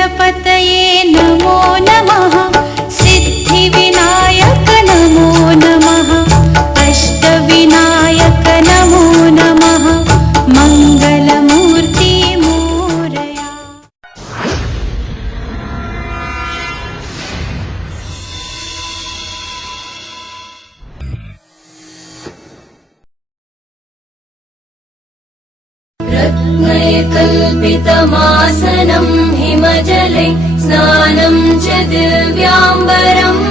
गणपतये नमो नमः सिद्धिविनायक नमो नमः अष्टविनायक नमो नमः मंगलमूर्ति मोरया। रत्नैकल्पितमासनं हिमजले स्नानं च दिव्याम्बरम्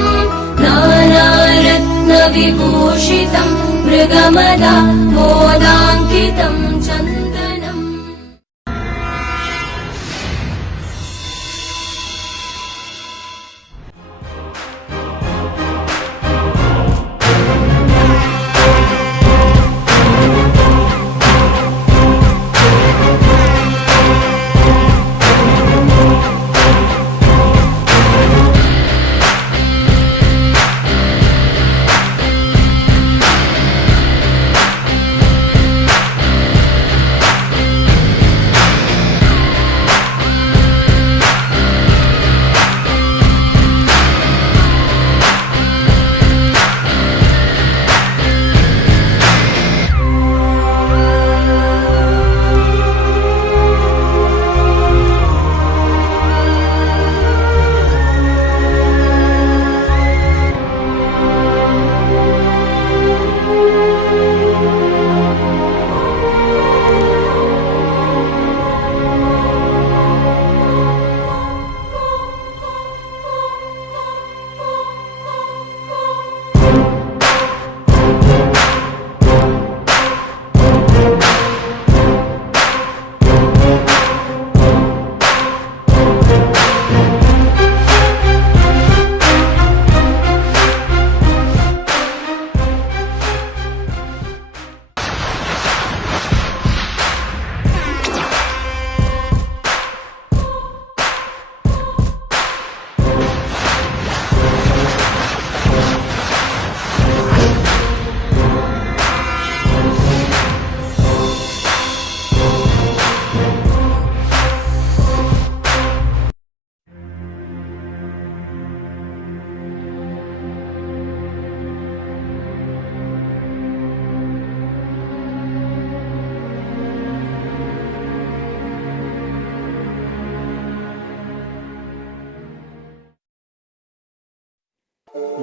नानारत्नविभूषितं मृगमदा मोदाङ्कितं चन्दनम्।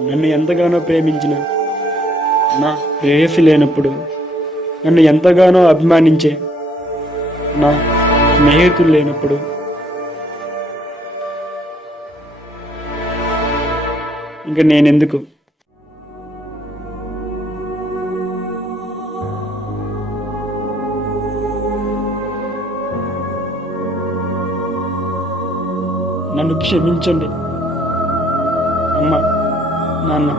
నన్ను ఎంతగానో ప్రేమించిన నా ప్రేయసి లేనప్పుడు నన్ను ఎంతగానో అభిమానించే నా స్నేహితులు లేనప్పుడు ఇంకా నేనెందుకు? నన్ను క్షమించండి అమ్మ, నాన్న.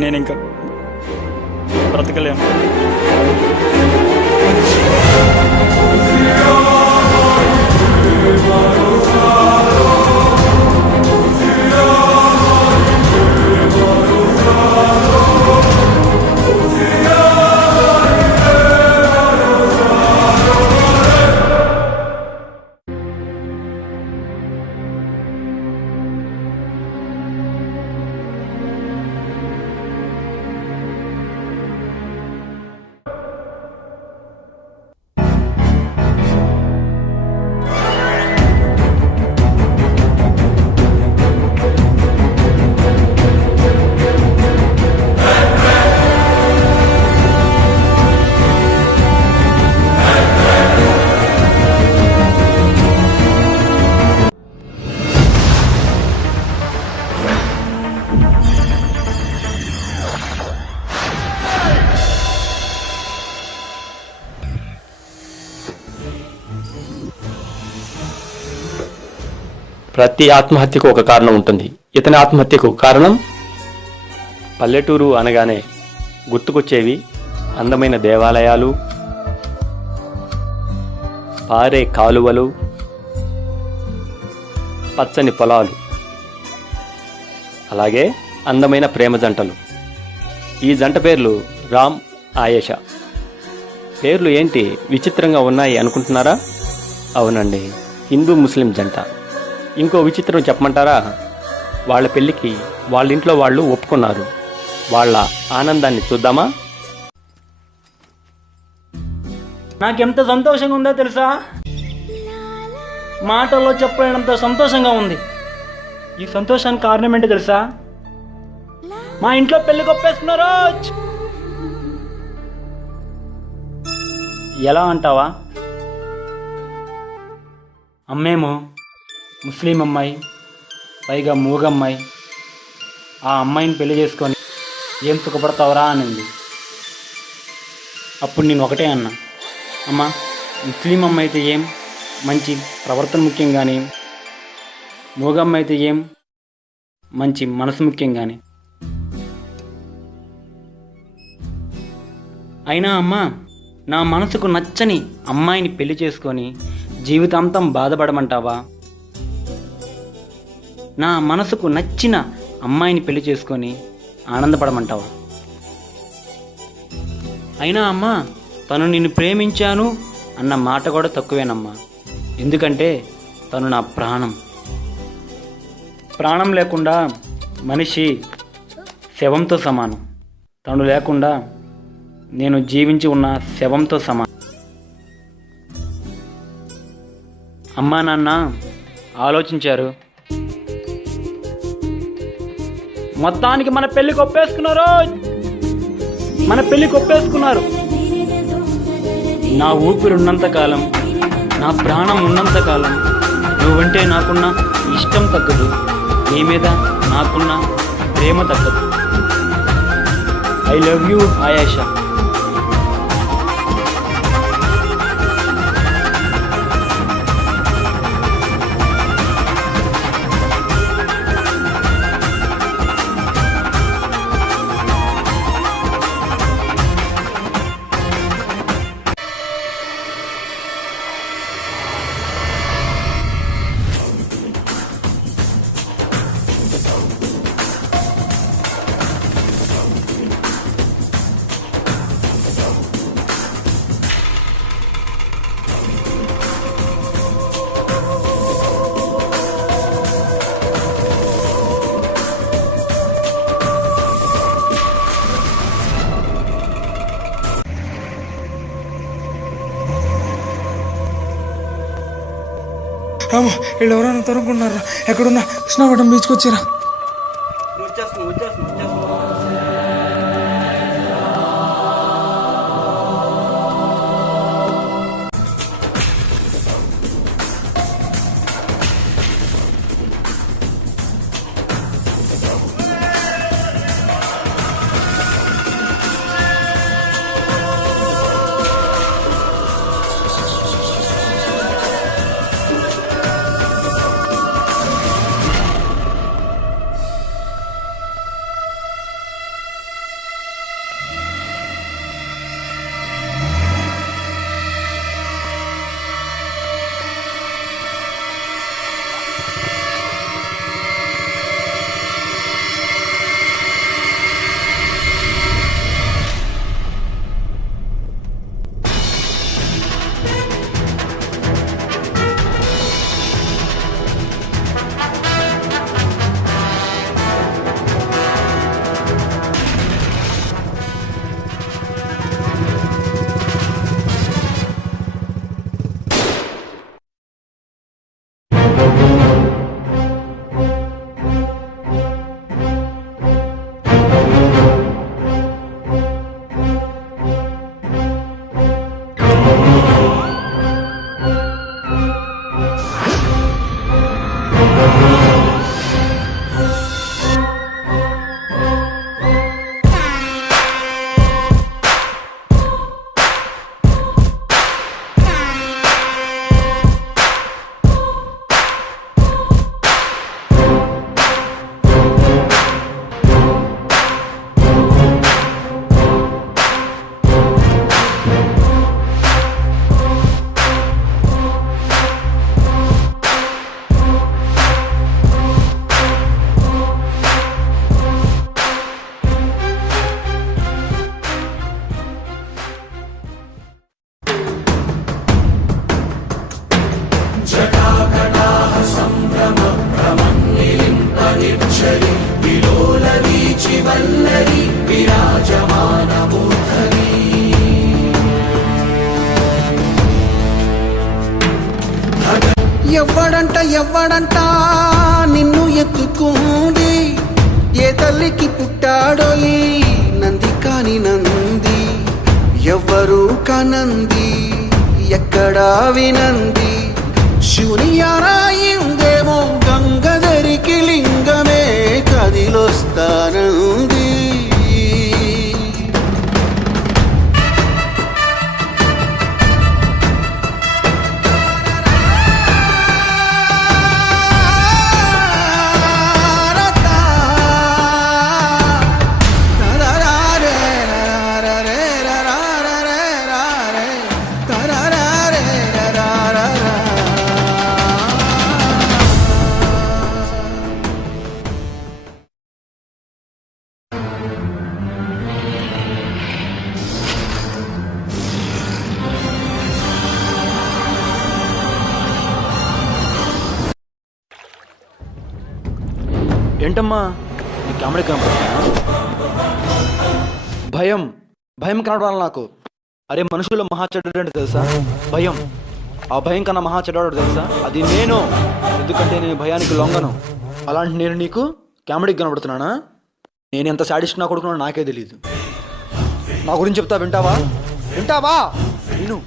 నేనింకా బ్రతకలేను. ప్రతి ఆత్మహత్యకు ఒక కారణం ఉంటుంది. ఇతని ఆత్మహత్యకు కారణం పల్లెటూరు అనగానే గుర్తుకొచ్చేవి అందమైన దేవాలయాలు, పారే కాలువలు, పచ్చని పొలాలు, అలాగే అందమైన ప్రేమ జంటలు. ఈ జంట పేర్లు రామ్, ఆయేషా. పేర్లు ఏంటి విచిత్రంగా ఉన్నాయి అనుకుంటున్నారా? అవునండి, హిందూ ముస్లిం జంట. ఇంకో విచిత్రం చెప్పమంటారా? వాళ్ళ పెళ్ళికి వాళ్ళ ఇంట్లో వాళ్ళు ఒప్పుకున్నారు. వాళ్ళ ఆనందాన్ని చూద్దామా? నాకెంత సంతోషంగా ఉందో తెలుసా? మాటల్లో చెప్పలేనంత సంతోషంగా ఉంది. ఈ సంతోషానికి కారణం ఏంటో తెలుసా? మా ఇంట్లో పెళ్లి కొప్పేస్తున్నారు. ఎలా అంటావా? అమ్మేమో ముస్లిం అమ్మాయి, పైగా మూగమ్మాయి. ఆ అమ్మాయిని పెళ్లి చేసుకొని ఏం సుఖపడతావరా అనింది. అప్పుడు నేను ఒకటే అన్నా, అమ్మ, ముస్లిం అమ్మాయి అయితే ఏం, మంచి ప్రవర్తన ముఖ్యం కానీ, మూగమ్మ అయితే ఏం, మంచి మనసు ముఖ్యం కానీ. అయినా అమ్మ, నా మనసుకు నచ్చని అమ్మాయిని పెళ్లి చేసుకొని జీవితాంతం బాధపడమంటావా? నా మనసుకు నచ్చిన అమ్మాయిని పెళ్లి చేసుకొని ఆనందపడమంటావా? అయినా అమ్మ, తను నిన్ను ప్రేమించాను అన్న మాట కూడా తక్కువేనమ్మా. ఎందుకంటే తను నా ప్రాణం. ప్రాణం లేకుండా మనిషి శవంతో సమానం. తను లేకుండా నేను జీవించి ఉన్న శవంతో సమానం. అమ్మా నాన్న ఆలోచించారు. మొత్తానికి మన పెళ్లి కొప్పేసుకున్నారు. మన పెళ్లి కొప్పేసుకున్నారు. నా ఊపిరి ఉన్నంతకాలం, నా ప్రాణం ఉన్నంతకాలం నువ్వంటే నాకున్న ఇష్టం తగ్గదు, నీ మీద నాకున్న ప్రేమ తగ్గదు. I love you Ayesha. Ramu, వీళ్ళు ఎవరైనా తరుముకున్నారా? ఎక్కడున్నా కృష్ణాపట్నం బీచ్కి వచ్చారా? ఎవ్వడంట నిన్ను ఎత్తుకుంది, ఏ తల్లికి పుట్టాడో ఈ నంది కాని నంది, ఎవ్వరు కనంది ఎక్కడా వినంది, శివుని యారాయిందేమో గంగధరికి లింగమే కదిలొస్తానంది. ఏంటమ్మా నీ కామెడీ కనపడుతున్నా? భయం భయం కనపడాలి నాకు. అరే మనుషుల్లో మహా చెడ్డ అంటే తెలుసా? భయం. ఆ భయం కన్నా మహా చెడ్డాడు తెలుసా? అది నేను. ఎందుకంటే నేను భయానికి లొంగను. అలాంటి నేను నీకు కామెడీకి కనపడుతున్నానా? నేను ఎంత సాడిస్ట్ నా కొడుకున్నానో నాకే తెలియదు. నా గురించి చెప్తా, వింటావా? విను.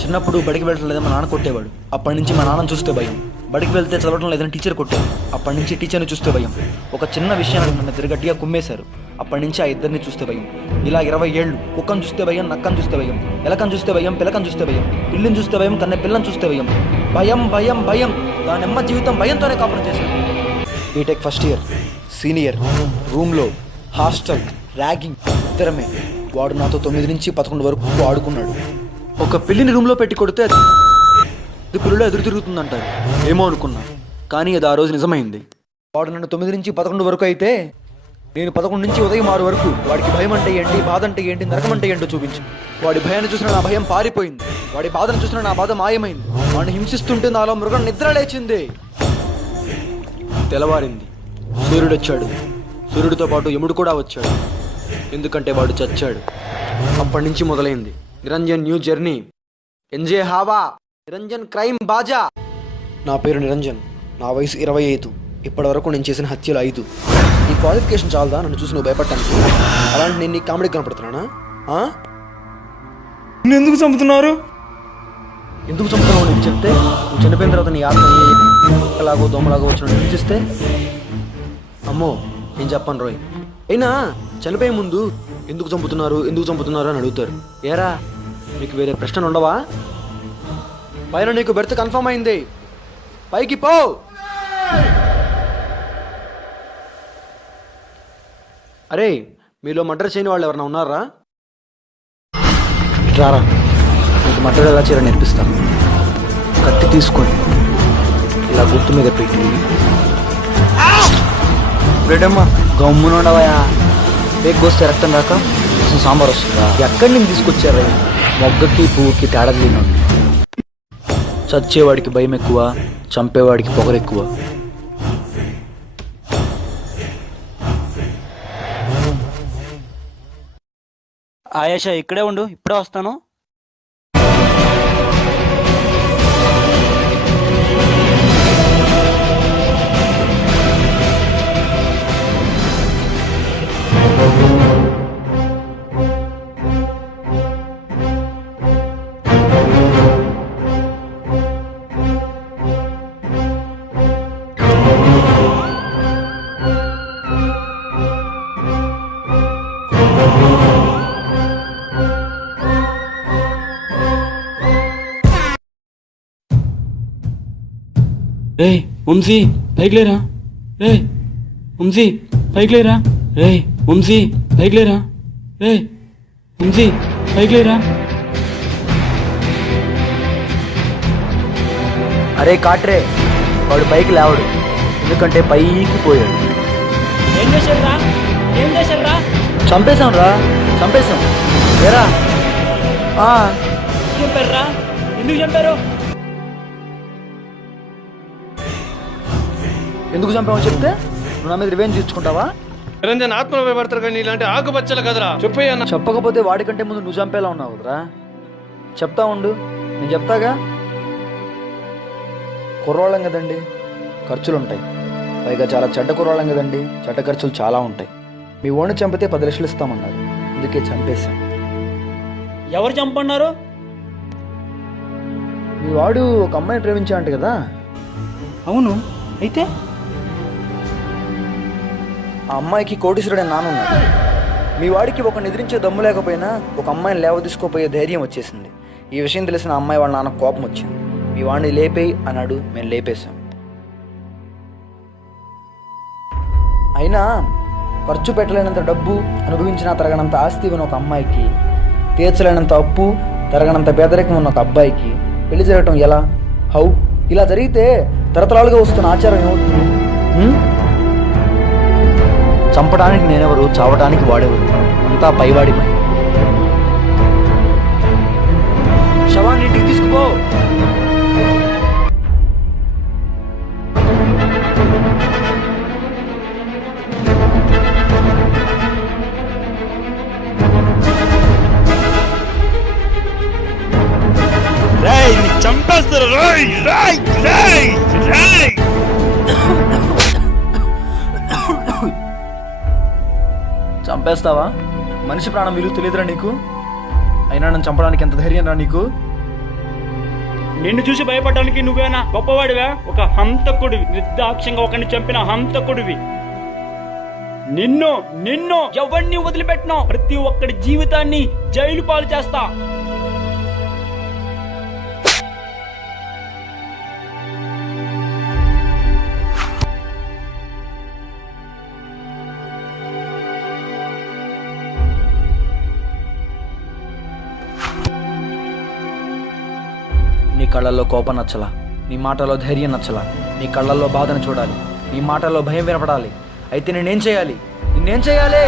చిన్నప్పుడు బడికి వెళ్ళటం లేదని మా నాన్న కొట్టేవాడు. అప్పటి నుంచి మా నాన్నని చూస్తే భయం. బడికి వెళ్తే చదవడం లేదని టీచర్ కొట్టారు. అప్పటి నుంచి టీచర్ని చూస్తే భయం. ఒక చిన్న విషయానికి నన్ను ఇద్దరు గట్టిగా కుమ్మేశారు. అప్పటి నుంచి ఆ ఇద్దరిని చూస్తే భయం. ఇలా 20 ఏళ్ళు. కుక్కను చూస్తే భయం, నక్కను చూస్తే భయం, ఎలకను చూస్తే భయం, పిలకను చూస్తే భయం, పిల్లిని చూస్తే భయం, కన్నె పిల్లని చూస్తే భయం. భయం భయం భయం. దానమ్మ జీవితం భయంతోనే కాపురం చేశాను. బీటెక్ ఫస్ట్ ఇయర్, సీనియర్, రూమ్లో, హాస్టల్, ర్యాగింగ్, ఇద్దరమే. వాడు నాతో 9 నుంచి 11 వరకు ఆడుకున్నాడు. ఒక పిల్లిని రూమ్లో పెట్టి కొడితే అది పిల్లిలో ఎదురు తిరుగుతుందంటారు. ఏమో అనుకున్నా, కానీ అది ఆ రోజు నిజమైంది. వాడు నన్ను 9 నుంచి 11 వరకు అయితే నేను 11 నుంచి ఉదయం 6 వరకు వాడికి భయం అంటే ఏంటి, బాధ అంటే ఏంటి, నరకం అంటే ఏంటో చూపించు. వాడి భయాన్ని చూసిన నా భయం పారిపోయింది. వాడి బాధను చూసిన నా బాధ మాయమైంది. వాడిని హింసిస్తుంటే నాలో మృగం నిద్ర లేచింది. తెల్లవారింది. సూర్యుడు వచ్చాడు. సూర్యుడితో పాటు యముడు కూడా వచ్చాడు. ఎందుకంటే వాడు చచ్చాడు. అప్పటి నుంచి మొదలైంది నిరంజన్ న్యూ జర్నీ. ఎంజే హావా, నిరంజన్ క్రైమ్ బాజా. నా పేరు నిరంజన్. నా వయసు 25. ఇప్పటి వరకు నేను చేసిన హత్యలు 5. నీ క్వాలిఫికేషన్ చాలదా నన్ను చూసి నువ్వు భయపడటానికి? అలాంటి నేను నీ కామెడీ కనపడుతున్నానా? ఎందుకు చంపుతున్నారు? ఎందుకు చంపుతున్నావు నీకు చెప్తే? నువ్వు చనిపోయిన తర్వాత నీ ఆత్మ ఎలాగో దోమలాగో వచ్చినట్టు హింసిస్తే అమ్మో నేను చెప్పను రోయ్. అయినా చనిపోయే ముందు ఎందుకు చంపుతున్నారు అని అడుగుతారు. ఏరా నీకు వేరే ప్రశ్నలు ఉండవా? పైన నీకు బెర్త్ కన్ఫర్మ్ అయింది, పైకి పో. అరే మీలో మర్డర్ చేయని వాళ్ళు ఎవరన్నా ఉన్నారా? రారా, నీకు మర్డర్ ఎలా చేయాలో నేర్పిస్తాను. కత్తి తీసుకొని ఇలా గుర్తు మీద పెట్టి బ్రెడమ్మా గమ్మునుండవయా. పేకొస్తే రక్తం రాక సాంబార్ వస్తుందా? ఎక్కడి నుంచి తీసుకొచ్చారా? మొగ్గకి పువ్వుకి తేడా తినండి. చచ్చేవాడికి భయం ఎక్కువ, చంపేవాడికి పొగరెక్కువ. ఆయేషా ఇక్కడే ఉండు, ఇప్పుడే వస్తాను. రే వంశీ పైకి లేరా. రే వంశీ పైకి లేరా. రే వంశీ పైకి లేరా. రే వంశీ పైకి లేరా. అరే కాట్రే, వాడు పైకి లేవడు. ఎందుకంటే పైకి పోయాడు. ఏం చేశారా? చంపేశాం రా, చంపేశాం. ఏరా చంపారా? ఎందుకు చంపారు? ఎందుకు చంపామో చెప్తే నువ్వు నా మీద రివెంజ్ తీర్చుకుంటావా? నిరంజన్ ఆత్మలో భయపడతారు కానీ ఇలాంటి ఆకుపచ్చల కదరా చెప్పయ్యా. చెప్పకపోతే వాడికంటే ముందు నువ్వు చంపేలా ఉన్నావు కదరా. చెప్తా ఉండు, నేను చెప్తాగా. కుర్రోళ్ళం కదండి, ఖర్చులు ఉంటాయి. పైగా చాలా చెడ్డ కుర్రోళ్ళం కదండి, చెడ్డ ఖర్చులు చాలా ఉంటాయి. మీ ఓణి చంపితే 10 లక్షలు ఇస్తామన్నారు, అందుకే చంపేశాం. ఎవరు చంపన్నారు? మీ వాడు ఒక అమ్మాయిని ప్రేమించా అంట కదా. అవును, అయితే ఆ అమ్మాయికి కోటీశ్వరుడే నాన్న ఉన్నాడు. మీ వాడికి ఒక నిద్రించే దమ్ము లేకపోయినా ఒక అమ్మాయిని లేవదీసుకోపోయే ధైర్యం వచ్చేసింది. ఈ విషయం తెలిసిన అమ్మాయి వాళ్ళ నాన్న కోపం వచ్చింది. మీ వాడిని లేపేయి అన్నాడు, మేము లేపేశాం. అయినా ఖర్చు పెట్టలేనంత డబ్బు, అనుభవించినా తరగనంత ఆస్తి ఉన్న ఒక అమ్మాయికి, తీర్చలేనంత అప్పు, తరగనంత పేదరికం ఉన్న ఒక అబ్బాయికి పెళ్లి జరగటం ఎలా? హౌ? ఇలా జరిగితే తరతరాలుగా వస్తున్న ఆచారం ఏమవుతుంది? చంపడానికి నేనెవరు, చావడానికి వాడెవరు? అంతా పైవాడిమై. శవాన్ని ఇంటికి తీసుకుపో. చంపేస్తారు. చంపేస్తావా? మనిషి ప్రాణం విలువ తెలియదురా నీకు? అయినా నన్ను చంపడానికి ఎంత ధైర్యం రా నీకు? నిన్ను చూసి భయపడడానికి నువ్వేనా గొప్పవాడివా? ఒక హంతకుడివి, నిర్దాక్ష్యంగా ఒకరిని చంపిన హంతకుడివి. నిన్ను ఎవరిని వదిలిపెట్టినా ప్రతి ఒక్కడి జీవితాన్ని జైలు పాలు చేస్తా. నీ కళ్ళల్లో కోపం నచ్చలా, నీ మాటలో ధైర్యం నచ్చలా, నీ కళ్ళల్లో బాధను చూడాలి, నీ మాటల్లో భయం వినపడాలి. అయితే నేనేం చేయాలి? నిన్నేం చేయాలి?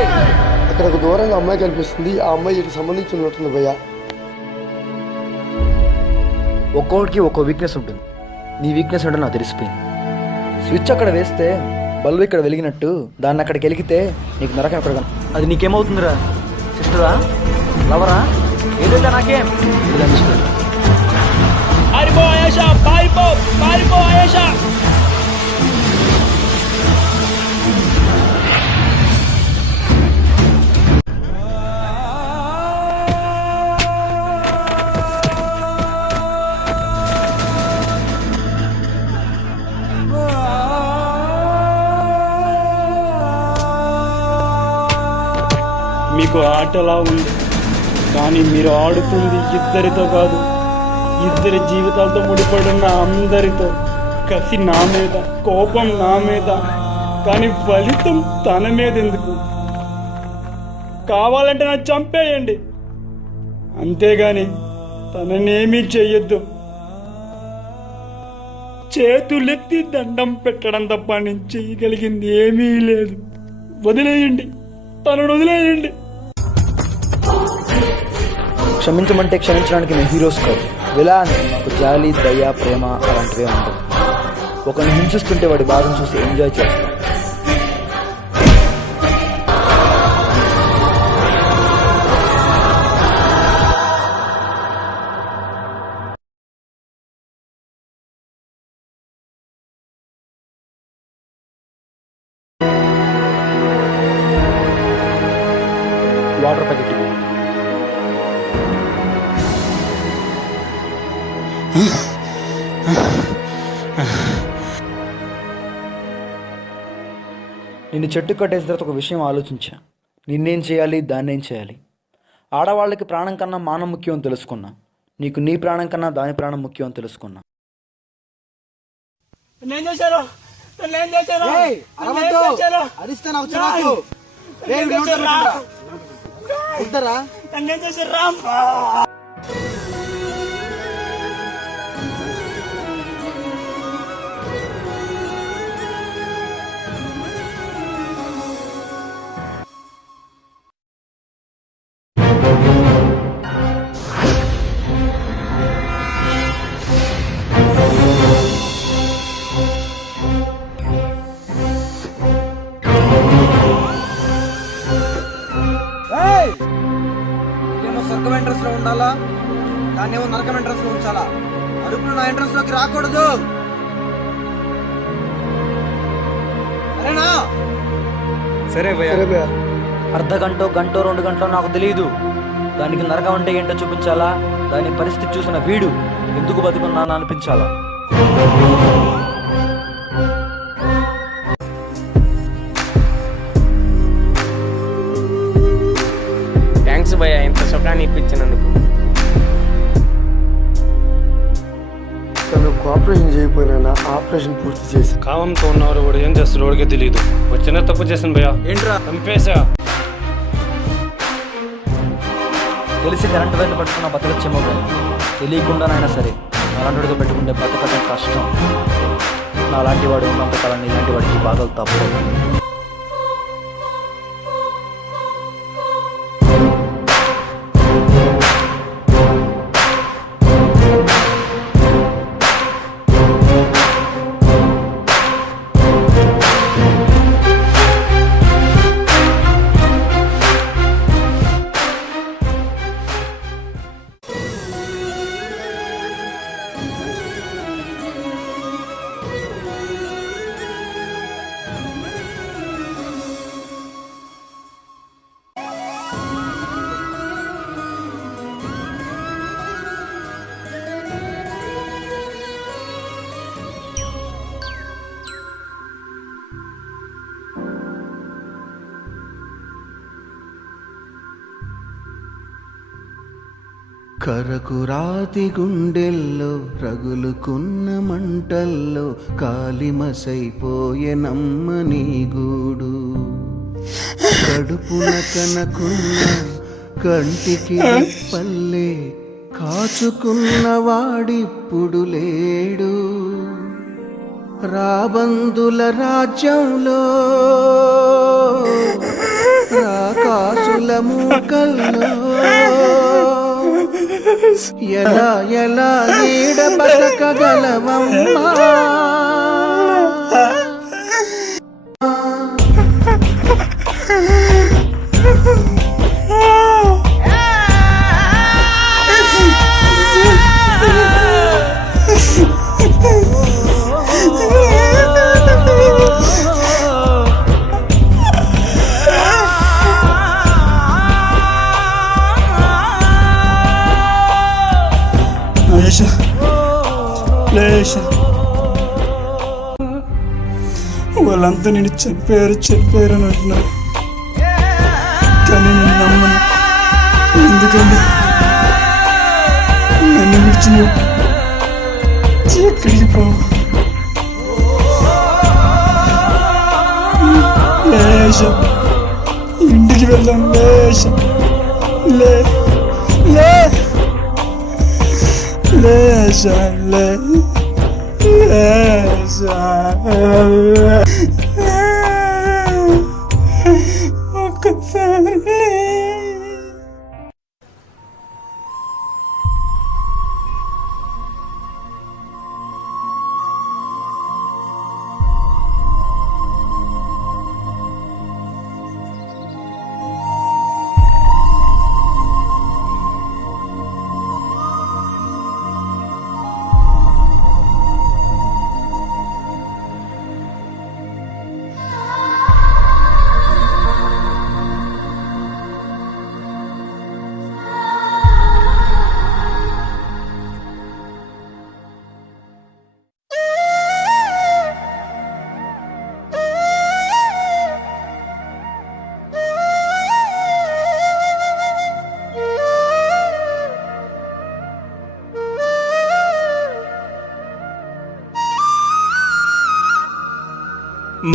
అక్కడ ఒక దూరంగా అమ్మాయి కనిపిస్తుంది. ఆ అమ్మాయి ఇటు సంబంధించి ఉన్నట్టుంది భయ్యా. ఒక్కొక్కడికి ఒక్కో వీక్నెస్ ఉంటుంది. నీ వీక్నెస్ అంటే నాకు తెలిసిపోయింది. స్విచ్ అక్కడ వేస్తే బల్బు ఇక్కడ వెలిగినట్టు దాన్ని అక్కడికి వెలిగితే నీకు నరకం ఎక్కడ? అది నీకేమవుతుందిరా? సిస్టరా? లవరా? ఏదైతే నాకేం పారిపో ఆయేషా, పారిపో ఆయేషా. మీకు ఆటలా ఉంది, కానీ మీరు ఆడుతుంది ఇద్దరితో కాదు, ఇద్దరి జీవితాలతో ముడిపడున్న అందరితో. కసి నా మీద, కోపం నా మీద, కానీ ఫలితం తన మీద ఎందుకు? కావాలంటే నన్ను చంపేయండి, అంతేగాని తననేమీ చెయ్యొద్దు. చేతులెత్తి దండం పెట్టడం తప్ప నేను చేయగలిగింది ఏమీ లేదు. వదిలేయండి, తనను వదిలేయండి. క్షమించమంటే క్షమించడానికి మేము హీరోస్ కాదు, విలాన్స్. మాకు జాలి, దయ, ప్రేమ అలాంటివే ఉండవు. ఒకరిని హింసిస్తుంటే వాడి బాధను చూసి ఎంజాయ్ చేస్తాం. వాటర్ ప్యాకెట్ నిన్ను చెట్టు కట్టేసిన తర్వాత ఒక విషయం ఆలోచించా. నిన్నేం చేయాలి, దాన్నేం చేయాలి. ఆడవాళ్ళకి ప్రాణం కన్నా మానం ముఖ్యం అని తెలుసుకున్నా. నీకు నీ ప్రాణం కన్నా దాని ప్రాణం ముఖ్యం అని తెలుసుకున్నా. స్వర్గం ఎంట్రన్స్ లో ఉండాలా, దాన్ని ఏమో నరకం ఎంట్రన్స్ లో ఉంచాలా? అరుపులు నా ఎంట్రన్స్ లోకి రాకూడదు, సరేనా? సరే సరే భయ్యా. అర్ధ గంట, గంట, 2 గంటలో నాకు తెలియదు. దానికి నరకం అంటే ఏంటో చూపించాలా, దాని పరిస్థితి చూసిన వీడు ఎందుకు బతుకున్నాను అనిపించాలా. థ్యాంక్స్ భయ్యా, ఇంత సుఖాన్ని ఇప్పించినందుకు. తను కోఆపరేషన్ చేయకపోయినా ఆపరేషన్ పూర్తి చేసి కామంతో ఉన్నవారు వాడు ఏం చేస్తాడు వాడికే తెలియదు. ఒక చిన్న తప్పు చేశాను భయ్యా, ఏంట్రా? చంపేశా. తెలిసి కరెంటు వైర్లు పట్టుకున్న బతకచ్చేమో కానీ తెలియకుండానైనా సరే అలాంటితో పెట్టుకుంటే బతకడం కష్టం. నాలాంటి వాడు ఉన్నంతకాలం ఇలాంటి వాడికి బాధలు తప్పదు. కరకురాతి గుండెల్లో రగులుకున్న మంటల్లో కాలిమసైపోయే నమ్మని గూడు, కడుపున కనకున్న కంటికి పల్లె కాచుకున్న వాడిప్పుడు లేడు. రాబందుల రాజ్యంలో రాకాసుల మూకల్లో ఎలా ఎలా ఏడ బతకగలవమ్మా? వాళ్ళంతా నేను చంపారు అని అంటున్నారు, కానీ నేను నమ్మను. ఎందుకంటే నన్ను విడిచి ఎక్కడికి పో. ఇంటికి వెళ్దాం. లే లే లే ఒక్కసారి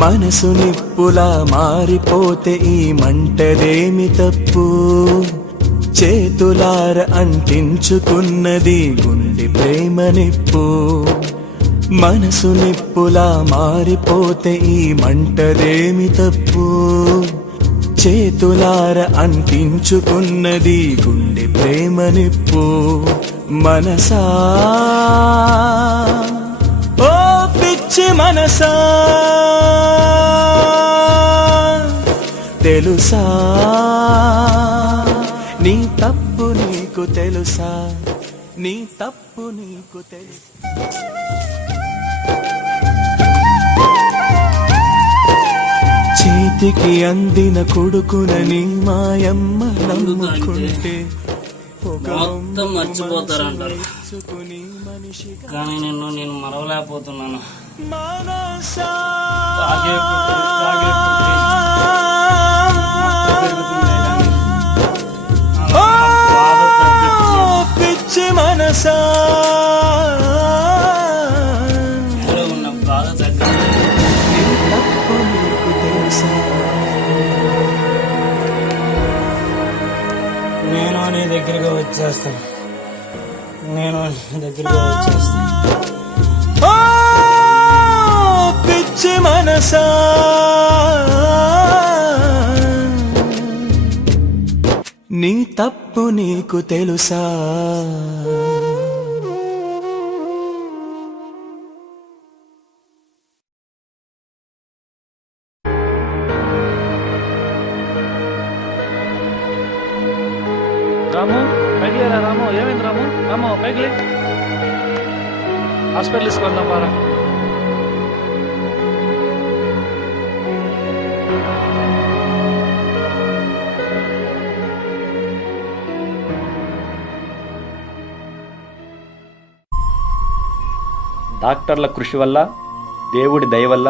మనసు నిప్పులా మారిపోతే ఈ మంటదేమి తప్పు, చేతులార అంటించుకున్నది గుండె ప్రేమ నిప్పు. మనసు నిప్పులా మారిపోతే ఈ మంటదేమి తప్పు, చేతులార అంటించుకున్నది గుండె ప్రేమ నిప్పు. మనసా ఓ పిచ్చి మనసా, తెలుసా నీ తప్పు నీ నీకు తెలుసా నీ తప్పు నీకు తెలుసా చేతికి అందిన కొడుకునని మాయమ్మ నమ్ముకుంటే మొత్తం మర్చిపోతారంటారు కానీ నేను మరవలేకపోతున్నాను. పిచ్చి మనసా ఉన్న బాధ తగ్గింది. నేను నీ దగ్గరగా వచ్చేస్తాను. పిచ్చి మనసా నీ తప్పు నీకు తెలుసా రాము పైకి లేరా రాము, ఏమైంది రాము? రాము పైకి లే, హాస్పిటల్ తీసుకుందాం పారా. డాక్టర్ల కృషి వల్ల, దేవుడి దయ వల్ల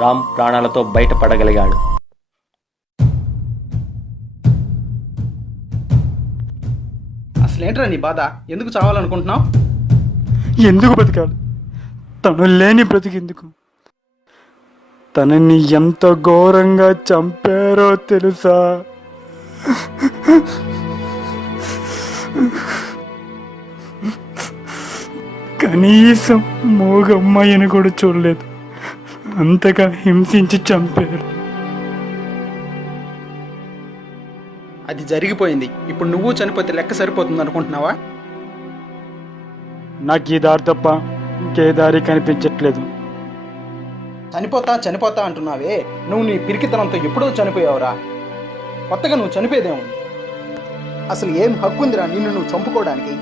రామ్ ప్రాణాలతో బయటపడగలిగాడు. అసలేంట్రా నీ బాధ? ఎందుకు చావాలనుకుంటున్నావు? ఎందుకు బతకాలి? తను లేని బ్రతికెందుకు? తనని ఎంత ఘోరంగా చంపారో తెలుసా? కనీసం మూగమ్మాయిని కూడా చూడలేదు, అంతగా హింసించి చంపారు. అది జరిగిపోయింది. ఇప్పుడు నువ్వు చనిపోతే లెక్క సరిపోతుంది అనుకుంటున్నావా? నాకు ఈ దారి తప్ప ఇంకే దారి కనిపించట్లేదు. చనిపోతా అంటున్నావే, నువ్వు నీ పిరికితనంతో ఎప్పుడో చనిపోయావురా. కొత్తగా నువ్వు చనిపోయేదేమో. అసలు ఏం హక్కుందిరా నిన్ను నువ్వు చంపుకోవడానికి?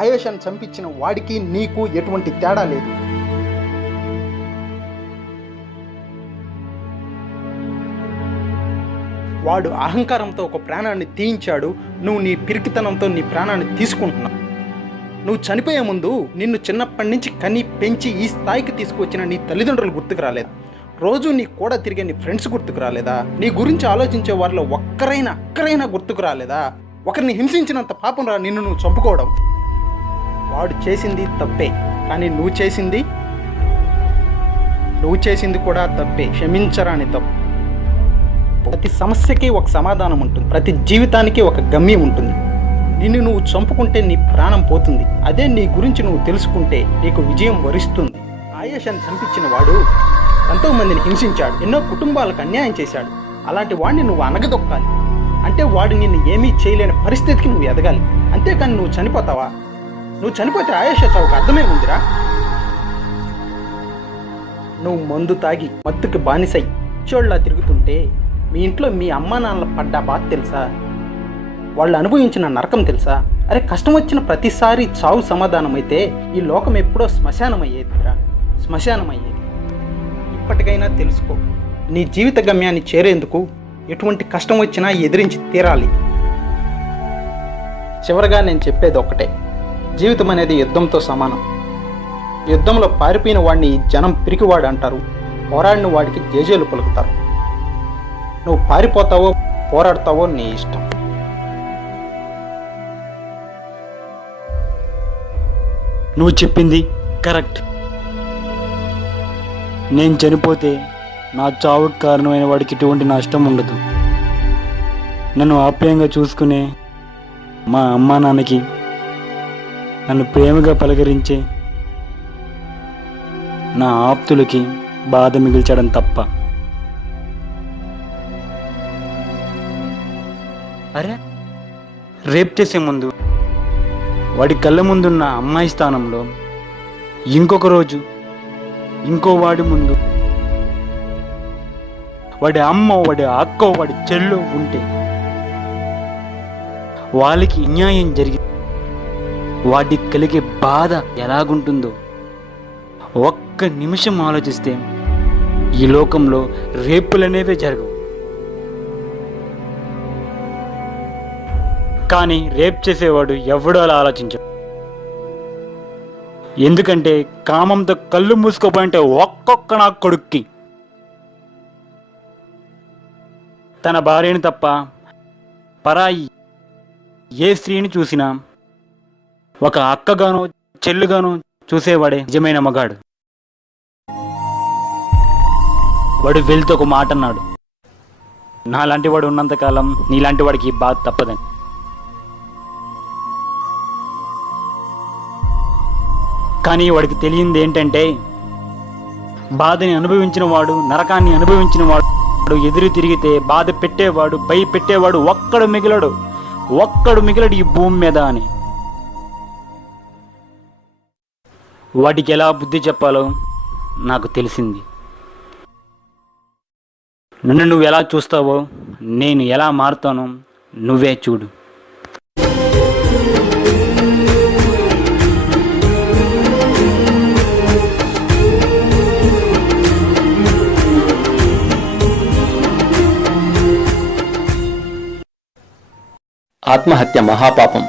ఆయేషాను చంపించిన వాడికి నీకు ఎటువంటి తేడా లేదు. వాడు అహంకారంతో ఒక ప్రాణాన్ని తీయించాడు, నువ్వు నీ పిరికితనంతో నీ ప్రాణాన్ని తీసుకుంటున్నావు. నువ్వు చనిపోయే ముందు నిన్ను చిన్నప్పటి నుంచి కని పెంచి ఈ స్థాయికి తీసుకువచ్చిన నీ తల్లిదండ్రులు గుర్తుకు రాలేదు? రోజు నీ కూడా తిరిగే నీ ఫ్రెండ్స్ గుర్తుకు రాలేదా? నీ గురించి ఆలోచించే వారిలో ఒక్కరైనా గుర్తుకు రాలేదా? ఒకరిని హింసించినంత పాపం రా నిన్ను నువ్వు చంపుకోవడం. వాడు చేసింది తప్పే, కానీ నువ్వు చేసింది కూడా తప్పే. క్షమించరాని తప్పు. ప్రతి సమస్యకి ఒక సమాధానం ఉంటుంది, ప్రతి జీవితానికి ఒక గమ్యం ఉంటుంది. నిన్ను నువ్వు చంపుకుంటే నీ ప్రాణం పోతుంది, అదే నీ గురించి నువ్వు తెలుసుకుంటే నీకు విజయం వరిస్తుంది. ఆయేషాన్ని చంపించిన వాడు ఎంతో మందిని హింసించాడు, ఎన్నో కుటుంబాలకు అన్యాయం చేశాడు. అలాంటి వాడిని నువ్వు అనగదొక్కాలి. అంటే వాడు నిన్ను ఏమీ చేయలేని పరిస్థితికి నువ్వు ఎదగాలి. అంతేకాని నువ్వు చనిపోతావా? నువ్వు చనిపోతే ఆయేషా చావుకు అర్థమే ఉందిరా. నువ్వు మందు తాగి మత్తుకి బానిసై పిచ్చోళ్ళలా తిరుగుతుంటే మీ ఇంట్లో మీ అమ్మా నాన్నలు పడ్డ బాధ తెలుసా? వాళ్ళు అనుభవించిన నరకం తెలుసా? అరే, కష్టం వచ్చిన ప్రతిసారి చావు సమాధానం అయితే ఈ లోకం ఎప్పుడో శ్మశానమయ్యేదిరా, శ్మశానమయ్యేది. ఇప్పటికైనా తెలుసుకో, నీ జీవిత గమ్యాన్ని చేరేందుకు ఎటువంటి కష్టం వచ్చినా ఎదిరించి తీరాలి. చివరగా నేను చెప్పేది ఒక్కటే, జీవితం అనేది యుద్ధంతో సమానం. యుద్ధంలో పారిపోయిన వాడిని జనం పిరికివాడు అంటారు, పోరాడిన వాడికి జేజేలు పలుకుతారు. నువ్వు పారిపోతావో పోరాడతావో నీ ఇష్టం. నువ్వు చెప్పింది కరెక్ట్. నేను చనిపోతే నా చావుకు కారణమైన వాడికి ఎటువంటి నష్టం ఉండదు. నన్ను ఆప్యాయంగా చూసుకునే మా అమ్మా నాన్నకి, నన్ను ప్రేమగా పలకరించే నా ఆప్తులకి బాధ మిగిల్చడం తప్ప. అరే, రేప్ చేసే ముందు వాడి కళ్ళ ముందున్న అమ్మాయి స్థానంలో ఇంకొక రోజు ఇంకో వాడి ముందు వాడి అమ్మ, వాడి అక్క, వాడి చెల్లు ఉంటే వాళ్ళకి అన్యాయం జరిగి వాటికి కలిగే బాధ ఎలాగుంటుందో ఒక్క నిమిషం ఆలోచిస్తే ఈ లోకంలో రేపులనేవే జరగవు. కానీ రేప్ చేసేవాడు ఎవడో అలా ఆలోచించడు. ఎందుకంటే కామంతో కళ్ళు మూసుకోపోయింటే ఒక్కొక్క నా కొడుక్కి తన భార్యని తప్ప పరాయి ఏ స్త్రీని చూసినా ఒక అక్కగానో చెల్లుగానో చూసేవాడే నిజమైన మగాడు. వాడు వెళ్తూ ఒక మాట అన్నాడు, నాలాంటి వాడు ఉన్నంతకాలం నీలాంటి వాడికి బాధ తప్పదని. కానీ వాడికి తెలియంది ఏంటంటే బాధని అనుభవించిన వాడు, నరకాన్ని అనుభవించిన వాడు ఎదురు తిరిగితే బాధ పెట్టేవాడు, భయపెట్టేవాడు ఒక్కడు మిగిలడు ఈ భూమి మీద అని. వాటికి ఎలా బుద్ధి చెప్పాలో నాకు తెలిసింది. నన్ను నువ్వు ఎలా చూస్తావో నేను ఎలా మారుతానో నువ్వే చూడు. ఆత్మహత్య మహాపాపం.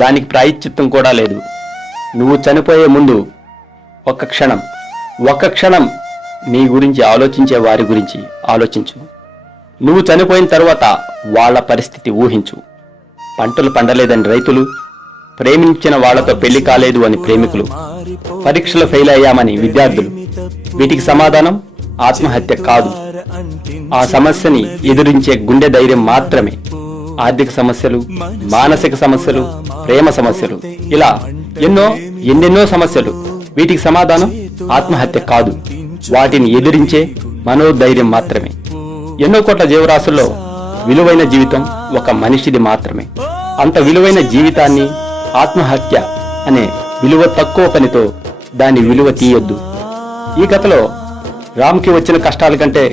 దానికి ప్రాయశ్చిత్తం కూడా లేదు. నువ్వు చనిపోయే ముందు ఒక్క క్షణం నీ గురించి ఆలోచించే వారి గురించి ఆలోచించు. నువ్వు చనిపోయిన తర్వాత వాళ్ళ పరిస్థితి ఊహించు. పంటలు పండలేదని రైతులు, ప్రేమించిన వాళ్లతో పెళ్లి కాలేదు అని ప్రేమికులు, పరీక్షలు ఫెయిల్ అయ్యామని విద్యార్థులు. వీటికి సమాధానం ఆత్మహత్య కాదు, ఆ సమస్యని ఎదురించే గుండె ధైర్యం మాత్రమే. ఆర్థిక సమస్యలు, మానసిక సమస్యలు, ప్రేమ సమస్యలు, ఇలా ఎన్నెన్నో సమస్యలు. వీటికి సమాధానం ఆత్మహత్య కాదు, వాటిని ఎదిరించే మనోధైర్యం మాత్రమే. ఎన్నో కోట్ల జీవరాశుల్లో విలువైన జీవితం ఒక మనిషిది మాత్రమే. అంత విలువైన జీవితాన్ని ఆత్మహత్య అనే విలువ తక్కువ పనితో దాని విలువ తీయొద్దు. ఈ కథలో రామ్కి వచ్చిన కష్టాల కంటే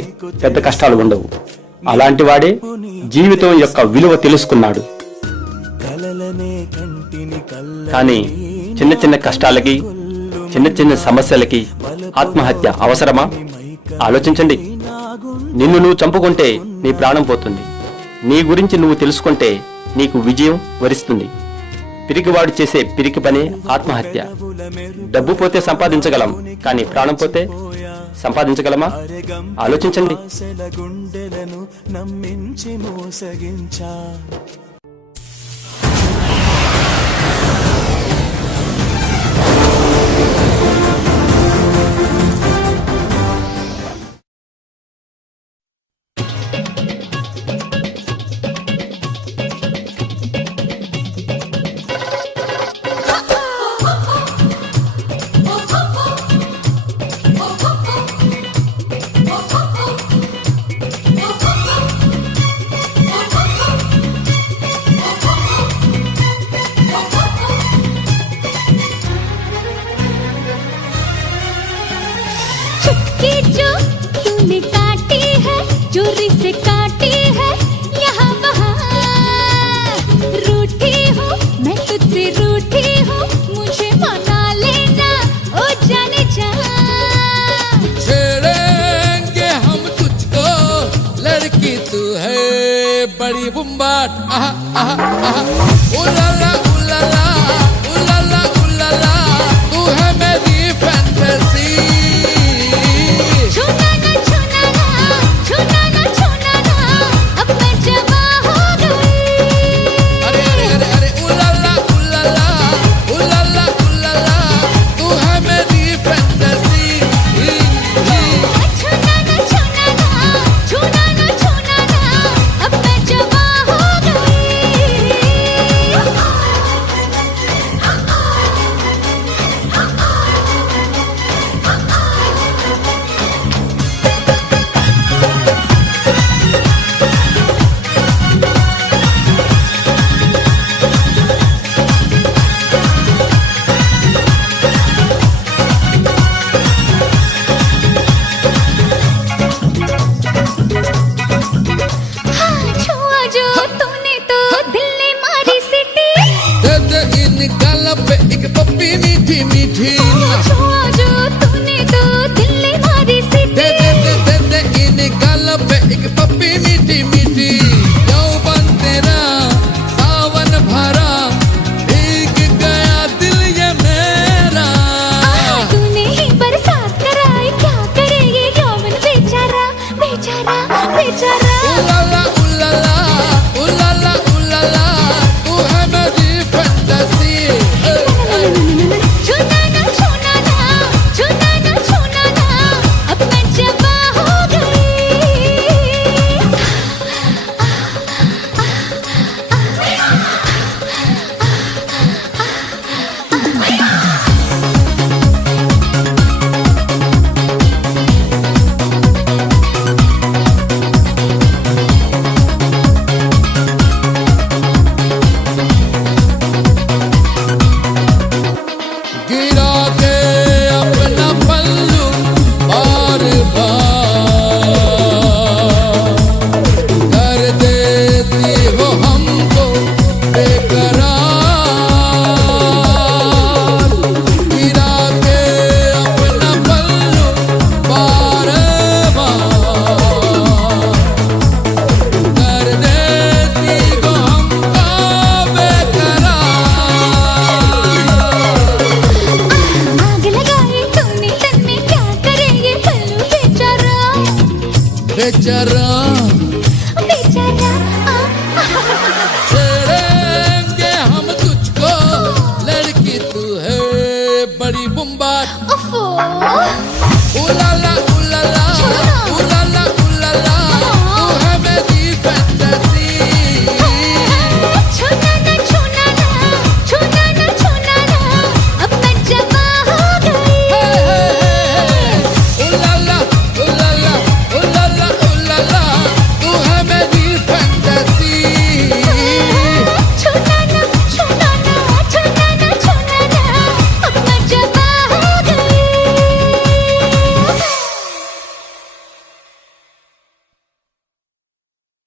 పెద్ద కష్టాలు ఉండవు. అలాంటి వాడే జీవితం యొక్క విలువ తెలుసుకున్నాడు. కానీ చిన్న చిన్న కష్టాలకి, చిన్న చిన్న సమస్యలకి ఆత్మహత్య అవసరమా? ఆలోచించండి. నిన్ను నువ్వు చంపుకుంటే నీ ప్రాణం పోతుంది. నీ గురించి నువ్వు తెలుసుకుంటే నీకు విజయం వరిస్తుంది. పిరికివాడు చేసే పిరికి పని ఆత్మహత్య. డబ్బు పోతే సంపాదించగలం, కానీ ప్రాణం పోతే సంపాదించగలమా? ఆలోచించండి. बड़ी बुम्बाट उलाला उलाला उलाला उलाला तू है मेरी फैंटेसी छूना ना छूना ना छूना ना छूना ना अब मैं जवा हो गई अरे अरे अरे अरे उलाला उलाला उलाला उलाला तू है मेरी फैंटेसी छूना ना छूना ना छूना ना छूना ना अब मैं जवा हो गई जरा